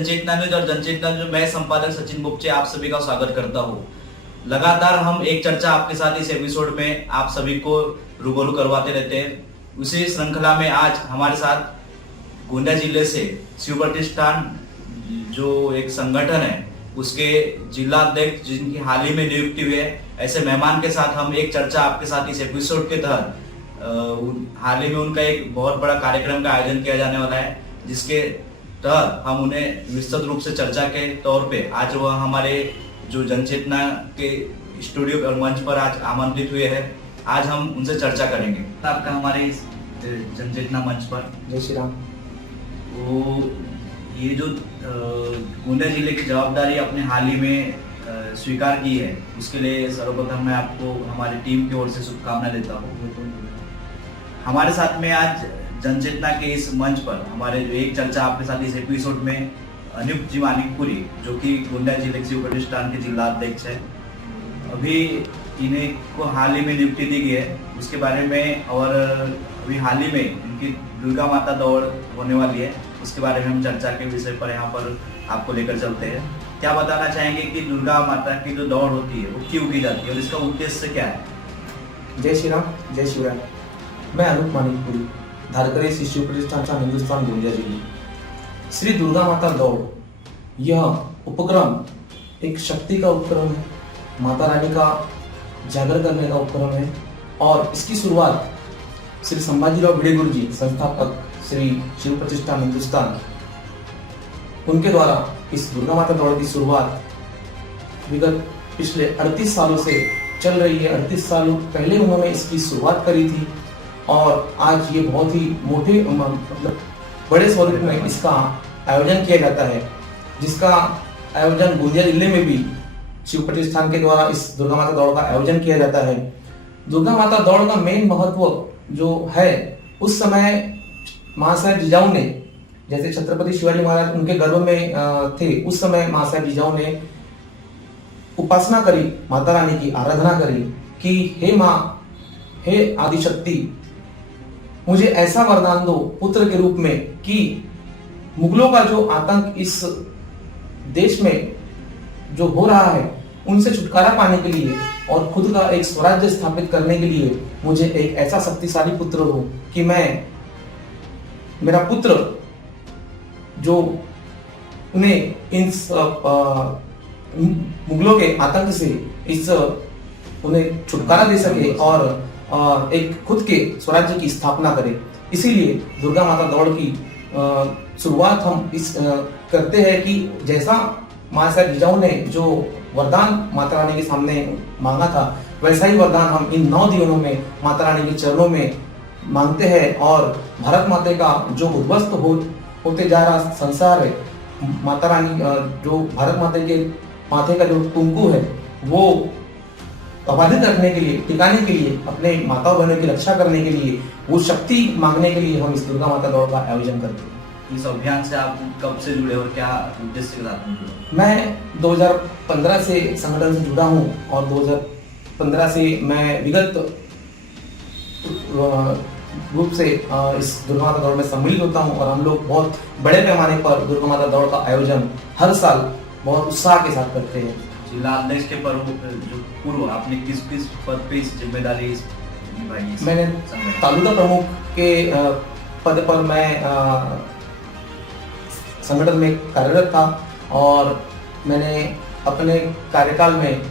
जनचेतना न्यूज और जनचेतना न्यूज मैं संपादक सचिन बुपचे आप सभी का स्वागत करता हूँ। लगातार हम एक चर्चा आपके साथ इस एपिसोड में आप सभी को रूबरू करवाते रहते हैं। उसी श्रृंखला में आज हमारे साथ गोंदिया जिले से शिव प्रतिष्ठान जो एक संगठन है उसके जिला अध्यक्ष जिनकी हाल ही में नियुक्ति हुई है, ऐसे मेहमान के साथ हम एक चर्चा आपके साथ इस एपिसोड के तहत हाल ही में उनका एक बहुत बड़ा कार्यक्रम का आयोजन किया जाने वाला है, जिसके तहत हम उन्हें विस्तृत रूप से चर्चा के तौर पे आज वह हमारे जो जनचेतना के स्टूडियो और मंच पर आज आमंत्रित हुए हैं। आज हम उनसे चर्चा करेंगे। आपका हमारे इस जनचेतना मंच पर जय श्री राम। वो ये जो गोंदिया जिले की जवाबदारी अपने हाल ही में स्वीकार की है, उसके लिए सर्वप्रथम मैं आपको हमारी टीम की ओर से शुभकामनाएं देता हूँ। हमारे साथ में आज जनचेतना के इस मंच पर हमारे जो एक चर्चा आपके साथ इस एपिसोड में अनुप जी मानिकपुरी, जो कि गोंदिया जिले के शिव प्रतिष्ठान के जिला अध्यक्ष है। अभी इन्हें को हाल ही में नियुक्ति दी गई है उसके बारे में, और अभी हाल ही में इनकी दुर्गा माता दौड़ होने वाली है, उसके बारे में हम चर्चा के विषय पर यहाँ पर आपको लेकर चलते हैं। क्या बताना चाहेंगे कि दुर्गा माता की जो दौड़ होती है वो क्यों की जाती है और इसका उद्देश्य क्या है? जय श्री राम, जय शिवराय। मैं अनुप मानिकपुरी, धारकरे श्री शिव प्रतिष्ठान हिंदुस्तान गोंदिया जिले। श्री दुर्गा माता दौड़ यह उपक्रम एक शक्ति का उपक्रम है, माता रानी का जागर करने का उपक्रम है, और इसकी शुरुआत श्री संभाजीराव भिड़े गुरु जी, संस्थापक श्री शिव प्रतिष्ठान हिंदुस्तान, उनके द्वारा इस दुर्गा माता दौड़ की शुरुआत विगत पिछले 38 सालों से चल रही है। 38 सालों पहले उन्होंने इसकी शुरुआत करी थी और आज ये बहुत ही मोटे मतलब बड़े स्वरूप में इसका आयोजन किया जाता है, जिसका आयोजन गोंदिया जिले में भी शिव प्रतिष्ठान के द्वारा इस दुर्गा माता दौड़ का आयोजन किया जाता है। दुर्गा माता दौड़ का मेन महत्व जो है, उस समय महासाहेब जिजाऊ ने, जैसे छत्रपति शिवाजी महाराज उनके गर्भ में थे, उस समय महासाहेब जिजाऊ ने उपासना करी, माता रानी की आराधना करी कि हे माँ, हे आदिशक्ति, मुझे ऐसा वरदान दो पुत्र के रूप में कि मुगलों का जो आतंक इस देश में जो हो रहा है उनसे छुटकारा पाने के लिए और खुद का एक स्वराज्य स्थापित करने के लिए मुझे एक ऐसा शक्तिशाली पुत्र हो कि मेरा पुत्र जो उन्हें इन मुगलों के आतंक से उन्हें छुटकारा दे सके और एक खुद के स्वराज्य की स्थापना करे। इसीलिए दुर्गा माता दौड़ की शुरुआत हम इस करते हैं कि जैसा महासाहेब जिजाऊ ने जो वरदान माता रानी के सामने मांगा था, वैसा ही वरदान हम इन 9 दिनों में माता रानी के चरणों में मांगते हैं। और भारत माता का जो उद्ध्वस्त होते जा रहा संसार है, माता रानी जो भारत माता के माथे का जो कुंकू है वो अबाधित रखने के लिए, टिकाने के लिए, अपने माता बहनों की रक्षा करने के लिए, वो शक्ति मांगने के लिए हम इस दुर्गा माता दौड़ का आयोजन करते हैं। इस अभियान से आप कब से जुड़े और क्या उद्देश्य के साथ जुड़े? मैं 2015 से संगठन से जुड़ा हूँ और 2015 से मैं विगत रूप से इस दुर्गा माता दौड़ में सम्मिलित होता हूँ, और हम लोग बहुत बड़े पैमाने पर दुर्गा माता दौड़ का आयोजन हर साल बहुत उत्साह के साथ करते हैं। जिला अध्यक्ष के जो पूर्व आपने किस पद पे इस जिम्मेदारी निभाई? मैंने तालुका प्रमुख के पद पर मैं संगठन में कार्यरत था, और मैंने अपने कार्यकाल में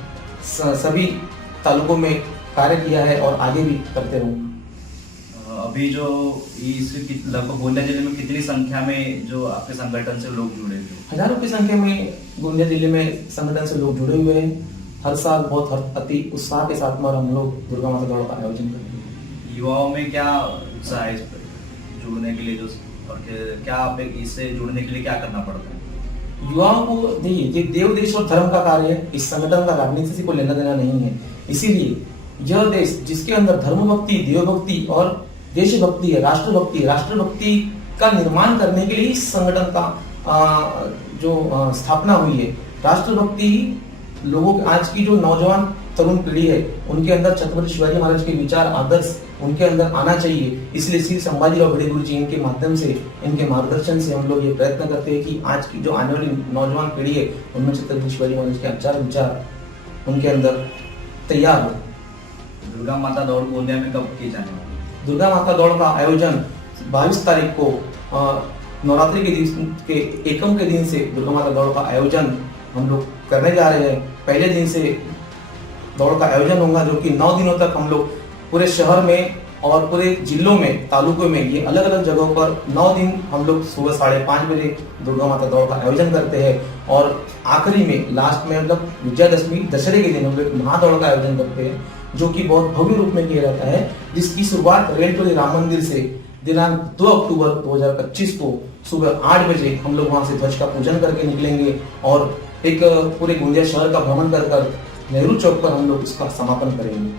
सभी तालुकों में कार्य किया है और आगे भी करते रहूंगा। अभी जो लगभग गोंदिया जिले में कितनी संख्या में जो आपके संगठन से लोग जुड़े हुए? हजारों की संख्या में गोंदिया जिले में संगठन से लोग जुड़े हुए हैं। हर साल बहुत अति उत्साह के साथ में हम लोग दुर्गा माता दौड़ का आयोजन करते हैं। युवाओं में क्या उत्साह है इस पर जुड़ने के लिए, जो और क्या आप इससे जुड़ने के लिए क्या करना पड़ता है? युवाओं को देखिए, देव देश और धर्म का कार्य है, इस संगठन का राजनीति से कोई लेना देना नहीं है। इसीलिए यह देश जिसके अंदर धर्म भक्ति, देव भक्ति और देशभक्ति है, राष्ट्रभक्ति का निर्माण करने के लिए इस संगठन का जो स्थापना हुई है। राष्ट्रभक्ति लोगों आज की जो नौजवान तरुण पीढ़ी है उनके अंदर छत्रपति शिवाजी महाराज के विचार आदर्श उनके अंदर आना चाहिए। इसलिए श्री संभाजीराव भिड़े जी इनके माध्यम से, इनके मार्गदर्शन से हम लोग ये प्रयत्न करते हैं कि आज की जो आने वाली नौजवान पीढ़ी है उनमें छत्रपति शिवाजी महाराज के आचार विचार उनके अंदर तैयार हो। दुर्गा माता दौड़ गोंदिया में कब की जाने वाली है? दुर्गा माता दौड़ का आयोजन 22 तारीख को नवरात्रि के दिन के एकम के दिन से दुर्गा माता दौड़ का आयोजन हम लोग करने जा रहे हैं। पहले दिन से दौड़ का आयोजन होगा जो कि 9 दिनों तक हम लोग पूरे शहर में और पूरे जिलों में, तालुकों में, ये अलग अलग जगहों पर 9 दिन हम लोग सुबह 5:30 बजे दुर्गा माता दौड़ का आयोजन करते हैं और आखिरी में लास्ट में मतलब विजयादशमी दशहरे के दिन हम लोग महादौड़ का आयोजन करते हैं जो कि बहुत भव्य रूप में किया जाता है, जिसकी शुरुआत रेलटोली राम मंदिर से दिनांक 2 अक्टूबर 2025 को सुबह 8 बजे हम लोग वहां से ध्वज का पूजन करके निकलेंगे और एक पूरे गोंदिया शहर का भ्रमण कर नेहरू चौक पर हम लोग इसका समापन करेंगे।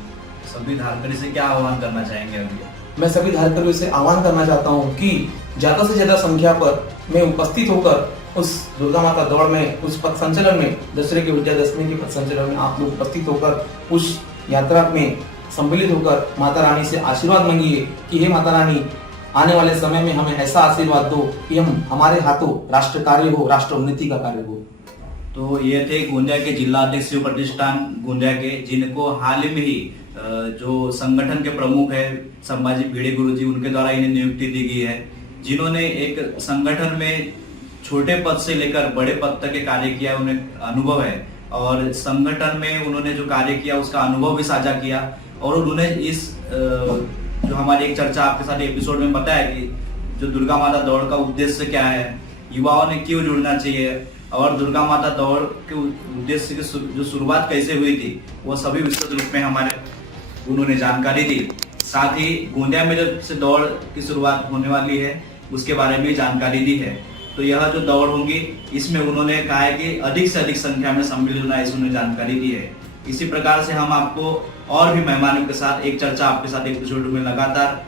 सभी धारकड़ी से क्या आह्वान करना चाहेंगे अभी? मैं सभी धारकड़ियों से आह्वान करना चाहता हूँ कि ज्यादा से ज्यादा संख्या पर मैं उपस्थित होकर उस दुर्गा माता दौड़ में, उस पथ संचलन में, दशहरे की विजयादशमी के पथ संचलन में आप लोग उपस्थित होकर उस यात्रा में सम्मिलित होकर माता रानी से आशीर्वाद मांगिए कि हे माता रानी, आने वाले समय में हमें ऐसा आशीर्वाद दो कि हम हमारे हाथों राष्ट्र कार्य हो, राष्ट्र उन्नति का कार्य हो। तो ये थे गोंदिया के जिला अध्यक्ष शिव प्रतिष्ठान गोंदिया के, जिनको हाल ही में ही जो संगठन के प्रमुख है संभाजी भिड़े गुरुजी, उनके द्वारा इन्हें नियुक्ति दी गई है, जिन्होंने एक संगठन में छोटे पद से लेकर बड़े पद तक के कार्य किया, उन्हें अनुभव है और संगठन में उन्होंने जो कार्य किया उसका अनुभव भी साझा किया और उन्होंने इस जो हमारी एक चर्चा आपके साथ एपिसोड में बताया कि जो दुर्गा माता दौड़ का उद्देश्य क्या है, युवाओं ने क्यों जुड़ना चाहिए और दुर्गा माता दौड़ के उद्देश्य की जो शुरुआत कैसे हुई थी वो सभी विस्तृत रूप में हमारे उन्होंने जानकारी दी। साथ ही गोंदिया में जब से दौड़ की शुरुआत होने वाली है उसके बारे में जानकारी दी है। तो यह जो दौड़ होंगी इसमें उन्होंने कहा है कि अधिक से अधिक संख्या में सम्मिलित होना, इस उन्होंने जानकारी दी है। इसी प्रकार से हम आपको और भी मेहमानों के साथ एक चर्चा आपके साथ एपिसोड में लगातार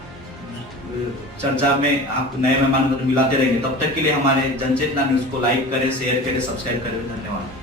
चर्चा में आप नए मेहमानों को मिलाते रहेंगे। तब तक के लिए हमारे जनचेतना न्यूज को लाइक करें, शेयर करें, सब्सक्राइब करें। धन्यवाद।